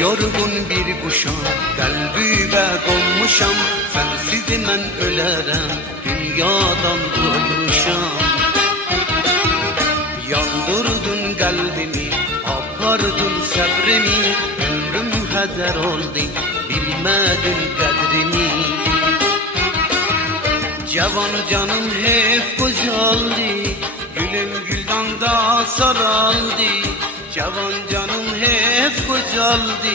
yorgun bir kuşam, kalbime konmuşam. Sensiz mən ölərəm, dünyadan doymuşam. Yandırdın kalbimi, apardın sabrimi. Ömrüm heder oldu, bilmedin kadrini. Cavan canım hep güzeldi, gülüm güldan da saraldı. Cavan canım hep güzeldi,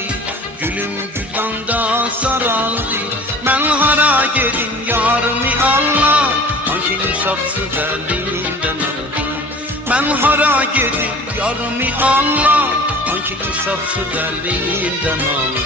gülüm güldan da saraldı. Ben hara gedim yarımı Allah, hangi insafsız elinden aldı. Ben hara gedim yarımı Allah, hangi insafsız elinden aldı.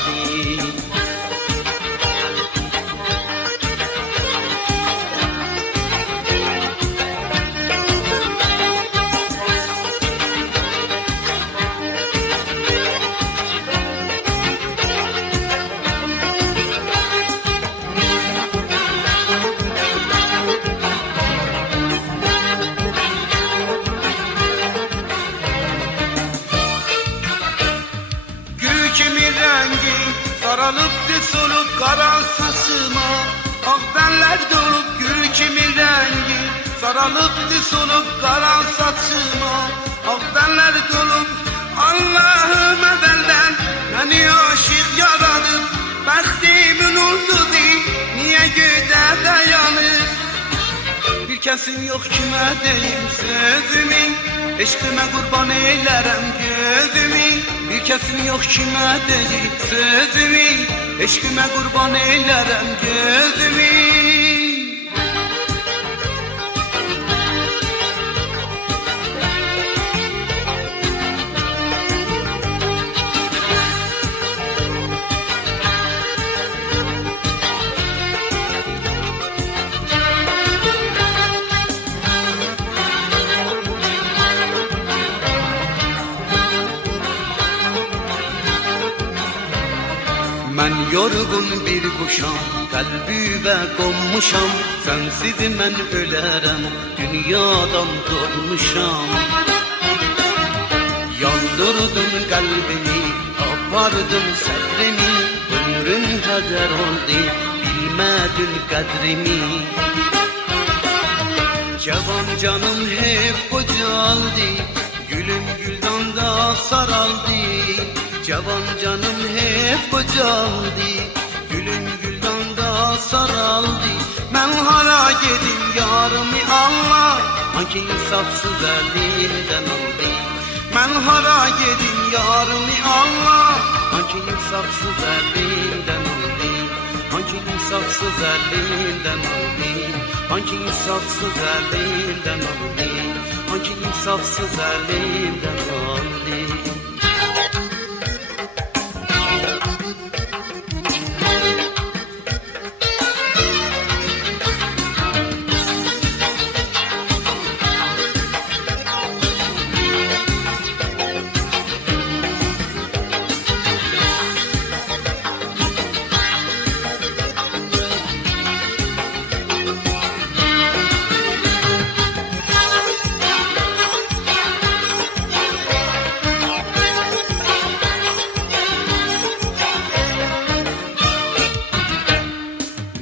Karalıptı soluk kara saçıma, akdenler dolup gül kimin rengi. Sarılıptı soluk kara saçıma, akdenler dolup. Allah'ım evvelden beni aşık yaradı. Bəxtimin oldu değil, niye göğde dayanır? Bir kesim yok kime deyim sözümü, eşkime kurban eylerem gözümü. Bir kesim yok kime deyim sözümü, eşkime kurban eylerem gözümü. Mən yorgun bir kuşam, kalbime konmuşam. Sensiz mən ölərəm, dünyadan dolmuşam. Yandırdın kalbimi, apardın sabrimi. Ömrüm heder oldu, bilmedin kadrimi. Cavan canım hep kocaldı, gülüm güldan da saraldı. Cavan canım hep kocaldı, gülüm güldan da saraldı. Ben hara gedim yarımı Allah, hangi insafsız elinden aldı. Ben hara gedim yarımı Allah, hangi insafsız elinden aldı. Hangi insafsız elinden aldı. Hangi insafsız elinden aldı. Hangi insafsız elinden aldı.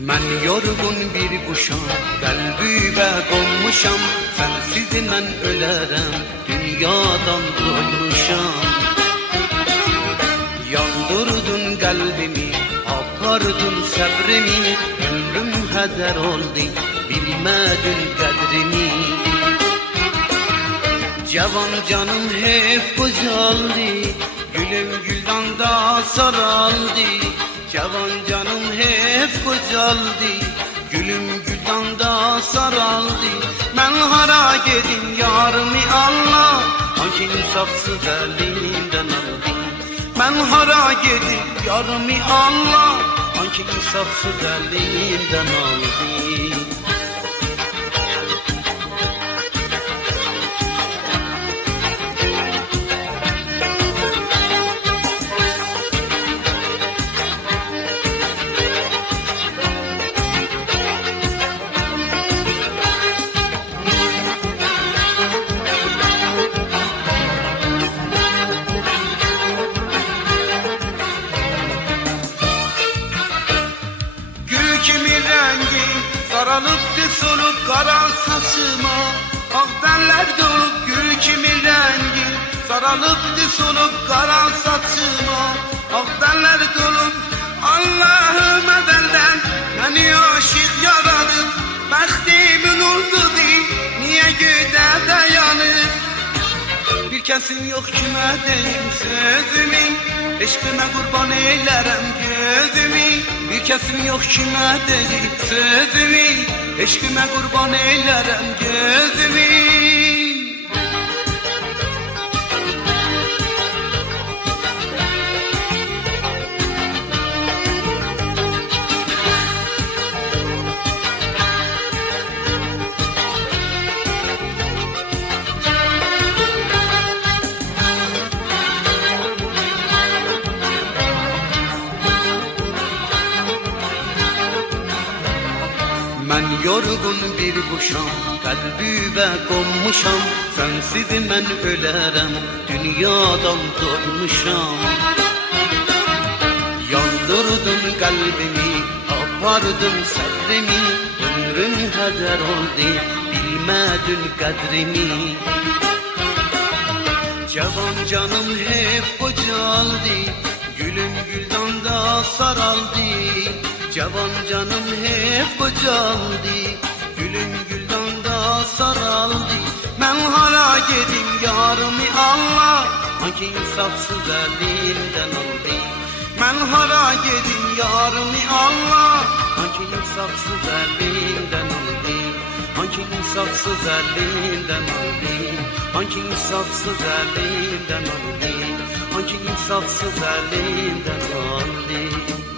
Mən yorgun bir kuşam, kalbime konmuşam. Sensiz mən ölərəm, dünyadan doymuşam. Yandırdın kalbimi, apardın sabrimi. Ömrüm heder oldu, bilmedin kadrini. Cavan canım hep güzeldi, gülüm güldan da saraldı. Cavan canım hep güzeldi, gülüm güldan da saraldı. Ben hara gedim yarımı Allah, hangi insafsız elinden aldı. Ben hara gedim yarımı Allah, hangi insafsız elinden aldı. derdi olup gül kimi rengi Saralıptı solup karan saçıma Akdenler dolup Allah'ım evvelden beni aşık yaradı Bəxtimin oldu deyim niye güde dayanır Bir kesim yok kime deyim sözümü Eşkime kurban eylerem gözümü Bir kesim yok kime deyim sözümü Eşkime kurban eylerem gözümü Mən yorğun bir quşam, qəlbivə qonmuşam Sənsiz mən ölərəm, dünyadan doymuşam Yandırdın qəlbimi, apardın səbrimi Ömrüm hədər oldu, bilmədin qədrimi Cavan canım hep qocaldı, gülüm güldan da saraldı Cavan canım hep qocaldı, gülüm güldan da saraldı Mən hara gedim yarımı Allah, hangi insafsız elinden aldı Mən hara gedim yarımı Allah, hangi insafsız elinden aldı Hangi insafsız elinden aldı Hangi insafsız elinden aldı Hangi insafsız elinden aldı